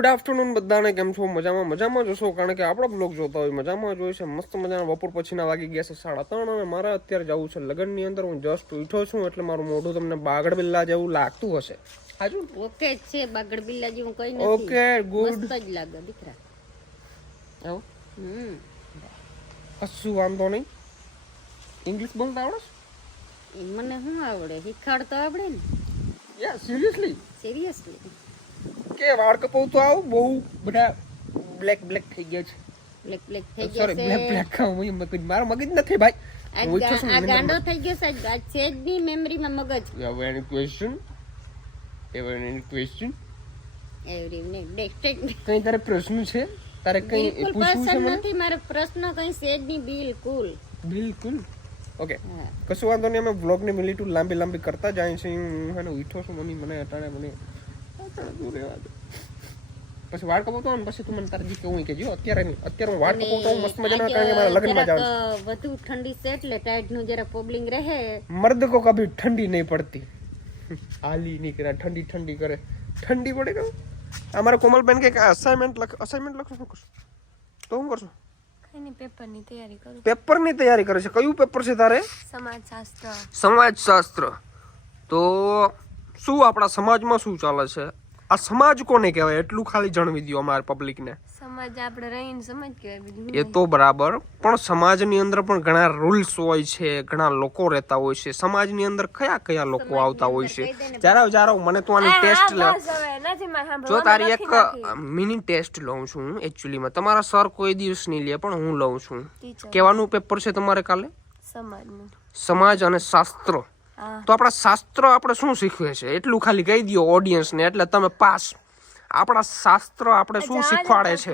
Good afternoon બધાને, કેમ છો? મજામાં જશો, કારણ કે આપણો બ્લોગ જોતા હોય મજામાં જ હોય છે. મસ્ત મજાના બપોર પછીના વાગી ગયા છે 3:30 અને મારે અત્યારે જવું છે લગ્નની અંદર. હું જસ્ટ ઉઠ્યો છું એટલે મારું મોઢું તમને બાગડ બિલ્લા જેવું લાગતું હશે. હાજુ ઓકે છે, બાગડ બિલ્લા જેવું કઈ નથી. ઓકે ગુડ, મસ્ત જ લાગે દીકરા. આવો કશું વાંધો નહીં. ઇંગ્લિશ બોલતા આવડે છે? મને શું આવડે? શીખાડ તો આવડે ને. યા સિરિયસલી કે વાળ કપાવ તો આવ બહુ બધા બ્લેક થઈ ગયા છે. બ્લેક થઈ ગયા સોરી, છે. બ્લેક મગજ મારો મગજ નથી ભાઈ. આ ગાંડો થઈ ગયો સાહેબ. આ છે જ ની મેમરીમાં મગજ. એની ક્વેશ્ચન એવરી ને નેક્સ્ટ કઈ તારે પ્રશ્ન છે? તારે કઈ બિલકુલ પૂછવું છે પસંદ મને? નથી. મારો પ્રશ્ન કઈ છે જ નહીં. બિલકુલ ઓકે, કશું વાંધો નહીં. અમે વ્લોગની મિનિટ લાંબી કરતા જાય છે. હું હેને ઉઠો છું. મને અટાણે દૂર રહેવા દે. પછી વાળ કપાવતો ને પછી તું મને તારે જી કેવું કે જો અત્યારે હું વાળ કપાવતો મસ્ત મજાના, કારણ કે મારા લગ્નમાં જાવ છે. વધુ ઠંડી છે એટલે ટાઈટ નું જરા પ્રોબ્લેમ રહે. મર્દ કો કભી ઠંડી નહીં પડતી. હાલી નહીં કરે, ઠંડી કરે. ઠંડી પડે કે અમારા કોમલબેન કે અસાઇનમેન્ટ લખો શું કરશું? તો શું કરશું? પેપરની તૈયારી કરું. પેપરની તૈયારી કરે છે. કયું પેપર છે તારે? સમાજશાસ્ત્ર. તો શું આપણા સમાજમાં શું ચાલે છે? આ સમાજ કોને કહેવાય એટલું ખાલી જણાવી દો અમારા પબ્લિકને. સમાજ આપણે રહીને સમાજ કહેવાય, બીજું એ તો બરાબર, પણ સમાજની અંદર પણ ઘણા રૂલ્સ હોય છે, ઘણા લોકો રહેતા હોય છે. સમાજની અંદર કયા લોકો આવતા હોય છે? જારો મને તો આની ટેસ્ટ લે. જો તારી એક મિની ટેસ્ટ લઉં છું એકચ્યુઅલીમાં. તમારા સર કોઈ દિવસ નહીં લે, પણ હું લઉં છું. કેવાનું પેપર છે તમારે કાલે? સમાજ અને શાસ્ત્ર. તો આપણા શાસ્ત્ર આપણે શું શીખવે છે એટલું ખાલી કહી દો ઓડિયન્સ ને, એટલે તમે પાસ. આપણા શાસ્ત્ર આપણે શું શીખવાડે છે?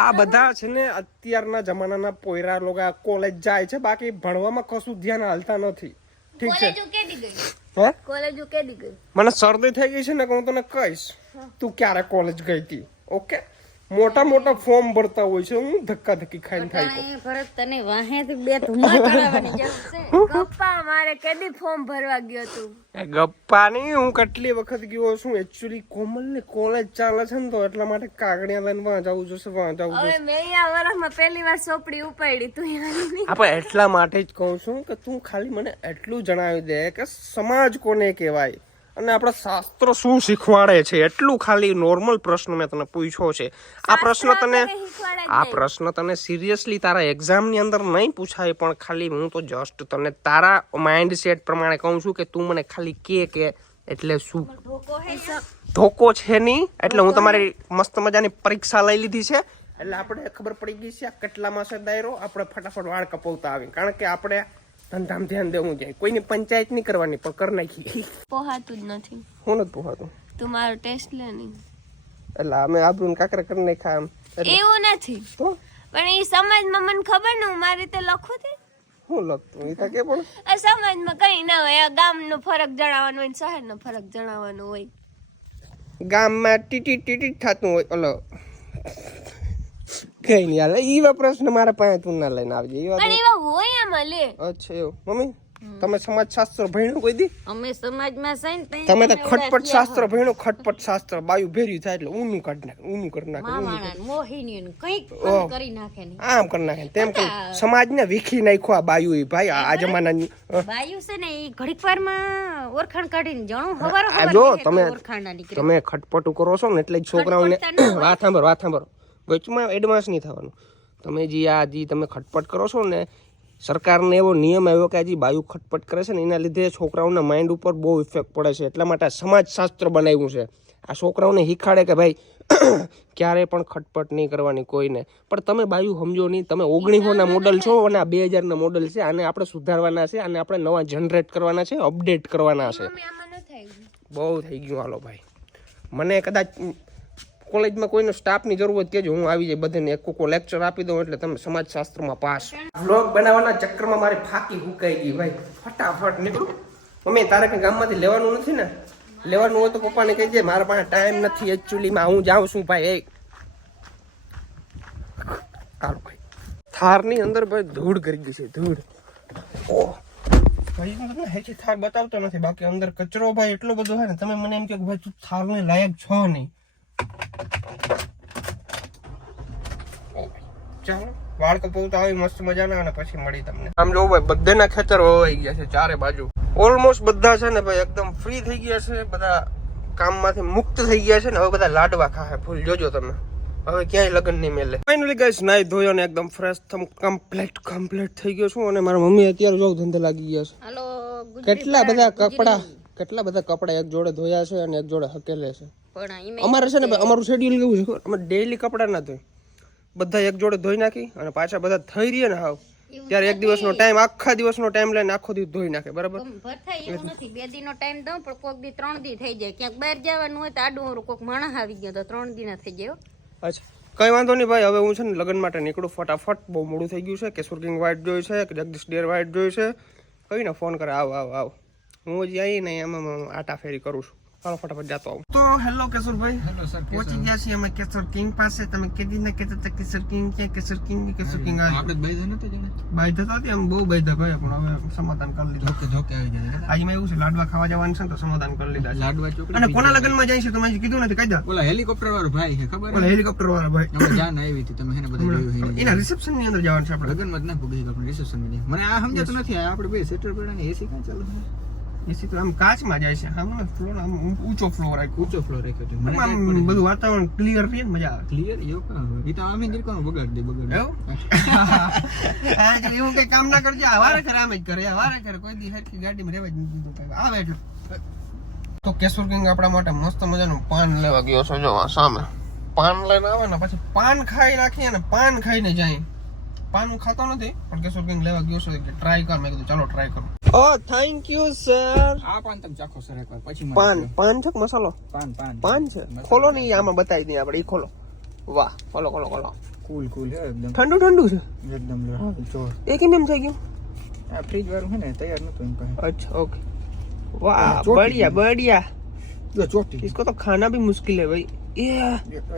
આ બધા છે ને અત્યારના જમાનાના પોયરા લોકો કોલેજ જાય છે, બાકી ભણવામાં કશું ધ્યાન હાલતા નથી. ઠીક છે? મને શરદી થઈ ગઈ છે ને, હું તને કહીશ. તું ક્યારે કોલેજ ગઈ હતી? ઓકે, મોટા ફોર્મ ભરતા હોય છે. હું ધક્કા ખાઈને થાય ભરત તને વાહેથી બે ધુમા ચડાવવાની જરૂર છે. ગપ્પા મારે કેદી ફોર્મ ભરવા ગયો તું? ગપ્પા નહીં, હું કેટલી વખત ગયો છું. એકચ્યુઅલી કોમલની કોલેજ ચાલે છે ને, તો એટલા માટે કાગડિયા લઈને વાં જવું જોશે. હવે મેં આ વર્ષમાં પહેલી વાર સોપડી ઉપાડી, તું આપણે એટલા માટે જ કહું છું કે તું ખાલી મને એટલું જણાવી દે કે સમાજ કોને કહેવાય અને આપણા શાસ્ત્રો શું શીખવાડે છે. એટલું ખાલી નોર્મલ પ્રશ્ન મેં તને પૂછ્યો છે. આ પ્રશ્ન તને સિરિયસલી તારા એક્ઝામની અંદર નહીં પૂછાય, પણ ખાલી હું તો જસ્ટ તને તારા માઇન્ડ સેટ પ્રમાણે કહું છું કે તું મને ખાલી કે એટલે શું ધોકો છે નહીં. એટલે હું તમારી મસ્ત મજાની પરીક્ષા લઈ લીધી છે, એટલે આપણે ખબર પડી ગઈ છે કેટલામાં છે દાયરો. આપણે ફટાફટ વાળ કપાવતા આવી, કારણ કે આપણે ધંધામાં ધ્યાન દેવું જાય. કોઈની પંચાયત નહીં કરવાની, પણ કરી નાખી. પોહાતું જ નથી. હું નથી પોહાતું. તું મારો ટેસ્ટ લે નહીં. એટલે અમે આબરૂ કાકરા કરી નાખ્યા એમ એવું નથી, તો પણ એ સમાજમાં મને ખબર ને હું મારી રીતે લખું હતી. હું લખતું એ કે પણ આ સમાજમાં કઈ ના હોય. આ ગામનો ફરક જણાવવાનો હોય, શહેરનો ફરક જણાવવાનો હોય. ગામમાં ટીટી થતું હોય. ઓલો કઈ નહીં હાલે. એવા પ્રશ્ન મારા પાસે તું ના લઈને આવજે. એવા હોય આમાં લે. અચ્છા એવું. મમ્મી તમે સમાજશાસ્ત્ર ભણ્યું કોઈ દી? અમે સમાજમાં છે ને તમે તો ખટપટ શાસ્ત્ર ભણ્યું. ખટપટ શાસ્ત્ર બાયું ભેર્યું થાય એટલે ઊનું કરી નાખે મામાણા મોહિની કંઈક પણ કરી નાખે ને, આમ કરી નાખે તેમ કરી સમાજને વીખી નાખ્યો આ બાયું. ભાઈ આ જમાનાની બાયું છે ને એ ઘડીક વારમાં ઓળખાણ કાઢીને જાણું હવાર જો ઓળખાણના નીકળે. તમે ખટપટ કરો છો ને એટલે જ છોકરાઓને વાત સાંભળો. વચમાં એડવાન્સ નહીં થવાનું. તમે જે તમે ખટપટ કરો છો ને, સરકારને એવો નિયમ આવ્યો કે હજી બાયું ખટપટ કરે છે ને, એના લીધે છોકરાઓના માઇન્ડ ઉપર બહુ ઇફેક્ટ પડે છે. એટલા માટે સમાજશાસ્ત્ર બનાવ્યું છે. આ છોકરાઓને શીખાડે કે ભાઈ ક્યારે પણ ખટપટ નહીં કરવાની કોઈને. પણ તમે બાયું સમજો નહીં. તમે 1900ના મોડલ છો અને આ 2000ના મોડલ છે. આને આપણે સુધારવાના છે, આને આપણે નવા જનરેટ કરવાના છે, અપડેટ કરવાના છે. બહુ થઈ ગયું. હાલો ભાઈ, મને કદાચ કોલેજમાં કોઈનો સ્ટાફની જરૂરત કેજો, હું આવી જાય બધાને એક કોકો લેક્ચર આપી દઉં એટલે તમે સમાજશાસ્ત્રમાં પાસ. વ્લોગ બનાવવાના ચક્કરમાં મારી ફાકી હુકાઈ ગઈ ભાઈ. ફટાફટ નીકળું. મમ્મી તારે કંઈ ગામમાંથી લેવાનું નથી ને? લેવાનું હોય તો પપ્પાને કહેજે, મારા પાસે ટાઈમ નથી એકચ્યુઅલીમાં. હું જાઉં છું ભાઈ. હાલો ભાઈ, થારની અંદર ભાઈ ધૂળ કરી ગઈ છે. ધૂળ ભાઈ તમને હેચી થાર બતાવતો નથી, બાકી અંદર કચરો ભાઈ એટલો બધો હોય ને. તમે મને એમ કહો કે ભાઈ તું થારને લાયક છો નહીં. ચાલો વાળ કપાવતા આવી મસ્ત મજાના અને પછી મળી તમને. આમ જોવું ભાઈ બધાના ખેતર હોવાઈ ગયા છે ચારે બાજુ. ઓલમોસ્ટ બધા છે ને ભાઈ એકદમ ફ્રી થઈ ગયા છે, બધા કામમાંથી મુક્ત થઈ ગયા છે ને હવે બધા લાડવા ખાય ફૂલ. જોજો તમે હવે ક્યાંય લગ્ન નહીં મેલે. ફાઇનલી ગાઈસ નાઈ ધોયો ને એકદમ ફ્રેશ કમ્પ્લીટ થઈ ગયો છું અને મારા મમ્મી અત્યારે જો ધંધે લાગી ગયા છે. હાલો કેટલા બધા કપડા એક જોડે ધોયા છે અને એક જોડે હકેલે છે. પણ અમારે છે ને ભાઈ અમારું શેડ્યુલ કેવું છે ખબર? અમે ડેઈલી કપડા ના ધોઈ, બધા એક જોડે ધોઈ નાખી અને પાછા બધા થઈ રહ્યા ને હાવ ત્યારે એક દિવસનો ટાઈમ, આખા દિવસનો ટાઈમ લઈને આખો દિવસ ધોઈ નાખે. બરાબર ભરથાઈ એવું નથી, 2 દી નો ટાઈમ દઉં પણ કોક દી 3 દી થઈ જાય. ક્યાંક બહાર જવાનું હોય તો આડું કોક માણસ આવી ગયો તો 3 દી ના થઈ જાય. અચ્છા કઈ વાંધો નહીં ભાઈ, હવે હું છે ને લગ્ન માટે નીકળું ફટાફટ. બહુ મોડું થઈ ગયું છે. કેશોર કિંગ વાઇટ જોઈ છે કે જગદીશ ડેર વાઇટ જોઈ છે, કઈ ને ફોન કરે આવ. હું હજી આવી ને આમાં આટા ફેરી કરું છું. ચાલો ફટાફટ જાતો આવું. તો હેલો કેશોરભાઈ, પહોંચી ગયા છીએ અમે કેશોર કિંગ પાસે. તમે કેદી ને કહેતા હતા કેશોર કિંગ ક્યાં? કેશોર કિંગ આપણે બાઈધા નતા જાણે બાઈધા હતા એમ બહુ બાઈધા ભાઈ, પણ હવે સમાધાન કરી લીધું. જોકે આવી જાય આજે મેં એવું છે લાડવા ખાવા જવાનું છે ને તો સમાધાન કરી લીધા છે. લાડવા ચોકડી અને કોના લગ્નમાં જાય છે તમે હજી કીધું નથી? કઈ દા ઓલા હેલિકોપ્ટર વાળો ભાઈ છે ખબર ઓલા હેલિકોપ્ટર વાળા ભાઈ, હમણાં જાન આવી હતી તમે હેને બધા જોયું હોય એના રિસેપ્શન ની અંદર જવાનું છે આપણે. લગનમાં જ ના પૂગી આપણે રિસેપ્શન માં મને આ સમજાતું નથી. આ આપણે બે સેટર પડ્યા ને એસી ક્યાં ચાલુ છે? એસી તો આમ કાચમાં જાય છે. આમ ફ્લોર આમ ઊંચો ફ્લોર રાખ્યો, ઊંચો ફ્લોર રાખ્યો છે મને આમ બધું વાતાવરણ ક્લિયર રહે ને મજા આવે. ક્લિયર એવું કાં હોય? ઈ તો આમે દીરકાનો બગાડ દે એવું હા જો એવું કઈ કામ ના કરજે. વારે કરે આમ જ કરે, વારે કરે કોઈ દી હરખી ગાડીમાં રહેવા જ નથી દીધું કઈ આવે એટલું. તો કેશોર કિંગ આપણા માટે મસ્ત મજાનું પાન લેવા ગયો છે. જો સામે પાન લઈને આવે ને પછી પાન ખાઈ નાખીએ ને પાન ખાઈને જાય. પાન હું ખાતો નથી પણ કેશોર કિંગ લેવા ગયો છે કે ટ્રાય કર. મેં કીધું ચાલો ટ્રાય કરું. ઓ થેન્ક યુ સર. આ પાન તમે ચાખો સર એકવાર પછી પાન છે કે મસાલો? પાન છે. ખોલો ને ઈ આમાં બતાવી દઈએ આપણે. ઈ ખોલો. વાહ ખોલો કુલ હે એકદમ ઠંડુ છે એકદમ જોર. એ કેમ એમ થઈ ગયું? આ ફ્રીજ વાળું હે ને તૈયાર નતું એમ કહે. अच्छा ओके वाह बढ़िया જો ચોટી इसको तो खाना भी मुश्किल है भाई. ये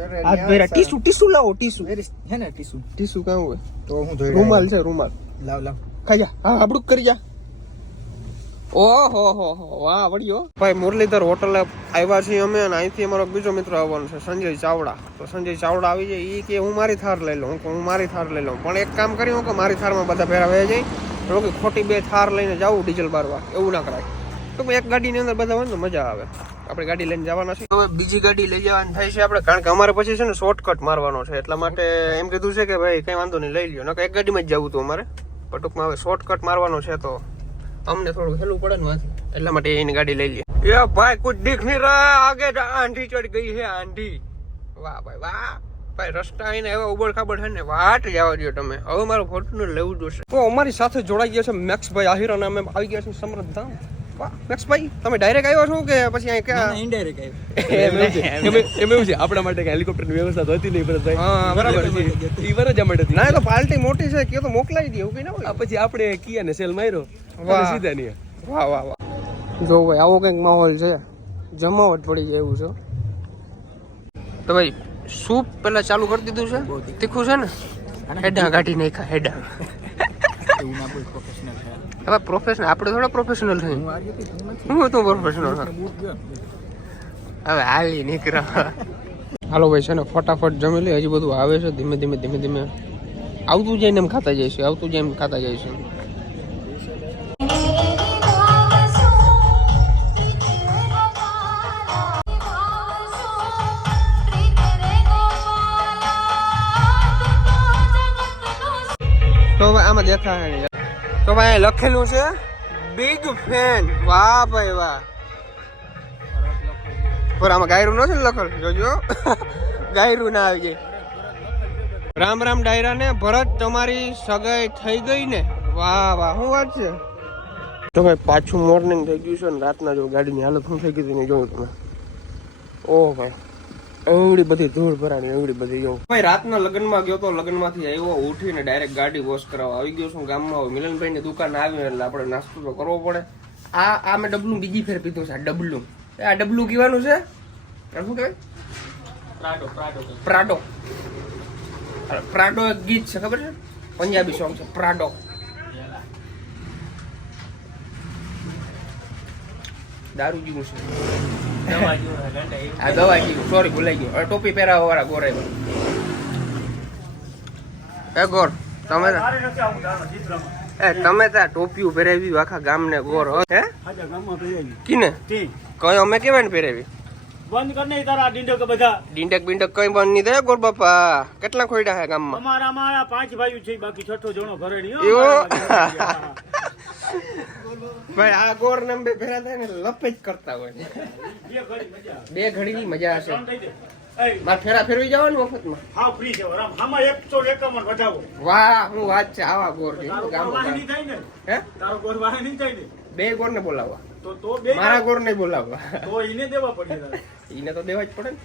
અરે आज मेरा टिश्यू लाओ. टिश्यू હે ને ટીસુ कहाँ हुए? તો હું ધોઈ રૂમાल છે રૂમાલ. લાવ ખાઈ જા. હા હાબડુક કરી જા. ઓહો વાહ વળ્યો ભાઈ. મુરલીધર હોટલે આવ્યા છીએ અમે અને અહીંથી અમારો બીજો મિત્ર આવવાનો છે સંજય ચાવડા. તો સંજય ચાવડા આવી જાય. એ કે હું મારી થાર લઈ લઉં. હું મારી થાર લઈ લઉં પણ એક કામ કરી હું કે મારી થારમાં બધા ભેરા વહી જાય. રોકી ખોટી 2 થાર લઈને જાવું ડીઝલ બારવા એવું ના કરાય. તો એક ગાડીની અંદર બધા હોય ને મજા આવે. આપણે ગાડી લઈને જવાના છે. હવે બીજી ગાડી લઈ જવાની થાય છે આપણે, કારણ કે અમારે પછી છે ને શોર્ટકટ મારવાનો છે. એટલા માટે એમ કીધું છે કે ભાઈ કઈ વાંધો નહીં લઈ લ્યો. નકર એક ગાડીમાં જ જવું હતું અમારે, પણ ટૂંકમાં હવે શોર્ટકટ મારવાનો છે તો અમને થોડું હેલું પડે ને વાંચી, એટલા માટે એની ગાડી લઈ લઈએ. એ ભાઈ કુછ દિખ નહીં રહા, આગે આંધી ચડી ગઈ છે આંધી. વાહ ભાઈ વાહ ભાઈ. રસ્તા આવીને એવા ઉબડ ખાબડ છે ને વાટ જવા દો તમે. હવે મારું ફોર્ચ્યુનર લેવું જોશે. તો અમારી સાથે જોડાઈ ગયા છે મેક્સભાઈ આહિર અને અમે આવી ગયા છીએ સમૃદ્ધ ધામ. વાહ મેક્સભાઈ તમે ડાયરેક્ટ આવ્યો છો કે પછી અહીં ક્યાં? ઇનડાયરેક્ટ આવ્યો એમ એવું છે. આપણા માટે હેલિકોપ્ટરની વ્યવસ્થા તો હતી નહીં ભરતભાઈ. હા બરાબર છે. ઈ વર જ માટે હતી. ના એ તો પાર્ટી મોટી છે કે તો મોકલાઈ દે એવું કઈ ના હોય. પછી આપણે કિયા ને સેલ માર્યો વાહ. સીધા નહીં. વાહ જો ભાઈ આવો કંઈક માહોલ છે. જમાવટ પડી જાય એવું છે. તો ભાઈ સૂપ પેલા ચાલુ કરી દીધું છે. તીખું છે ને હેડા કાઢી નાખ્યા હેડા. એવું ના બોલ પ્રોફેશનલ છે. હવે પ્રોફેશનલ આપણે થોડા પ્રોફેશનલ થઈ. હું તું પ્રોફેશનલ હવે આવી નીકળ્યા. હાલો ભાઈ છે ને ફટાફટ જમી લે. હજી બધું આવે છે ધીમે ધીમે આવતું જઈને એમ ખાતા જઈશું. તો ભાઈ આમાં દેખાય નહીં. તો ભાઈ લખેલું છે બિગ ફેન. વાહ ભાઈ વાહ. પર આમાં ગાયરું ન છે ને લખેલું જોજો. ગાયરું ના આવી જાય. રામ ડાયરા ને ભરત તમારી સગાઈ થઈ ગઈ ને. વાહ શું વાત છે. તો ભાઈ પાછું મોર્નિંગ થઈ ગયું છે ને રાતના જો ગાડીની હાલત શું થઈ ગઈ હતી જોયું તમે. ઓહ ભાઈ એવડી બધી ધૂળ ભરાણી એવડી બધી જો ભાઈ. રાતના લગ્નમાં ગયો તો લગ્નમાંથી આવ્યો ઉઠીને ડાયરેક્ટ ગાડી વોશ કરાવવા આવી ગયો છું ગામમાં. મિલનભાઈ ની દુકાન આવી એટલે આપણે નાસ્તો તો કરવો પડે. આ મેં ડબલું બીજી ફેર પીધું છે. આ ડબલું કહેવાનું છે શું કહેવાય? પ્રાડો એક ગીત છે ખબર છે, પંજાબી સોંગ છે પ્રાડો. દારૂ જેવું છે આ દવા જેવું. સોરી ભૂલાઈ ગયું. ટોપી પહેરાવા વાળા ગોરાઈ એ ગોર તમે મારે નથી આવું તારા ચિત્રમાં તમે ત્યાં ટોપિયું પહેરાવી આખા ગામને ગોર હે આજા ગામમાં પહેરેલી કીને તે કઈ અમે કેવાય ને પહેરાવી બંધ કર નહીં તારા ડીંડક બધા ડીંડક બીંડક કઈ બંધ નહીં થાય ગોર બાપા કેટલા ખોઈડા હે ગામમાં અમારા 5 ભાઈઓ છે બાકી 6 જણો ઘરે નહીં હો. એવો? હા. ભાઈ આ ગોર ને બે ભેરા થાય ને લપે જ કરતા હોય બે ઘડી મજા આવે. બે ઘડીની મજા હશે ત્રણ થઈ જાય. એય, મારે ફેરા ફેરવી જવાનું મફતમાં હાવ free છે રામ. આમાં 151 વધાવો. વાહ હું વાત છે આવા ગોર છે તારો ગોર ગામમાં વાહે નહીં થાય ને હે તારો ગોર વાહે નહીં થાય ને બે ગોર ને બોલાવવા તો બે મારા ગોર ને બોલાવવા તો એને દેવા પડે તારે. એને તો દેવા જ પડે ને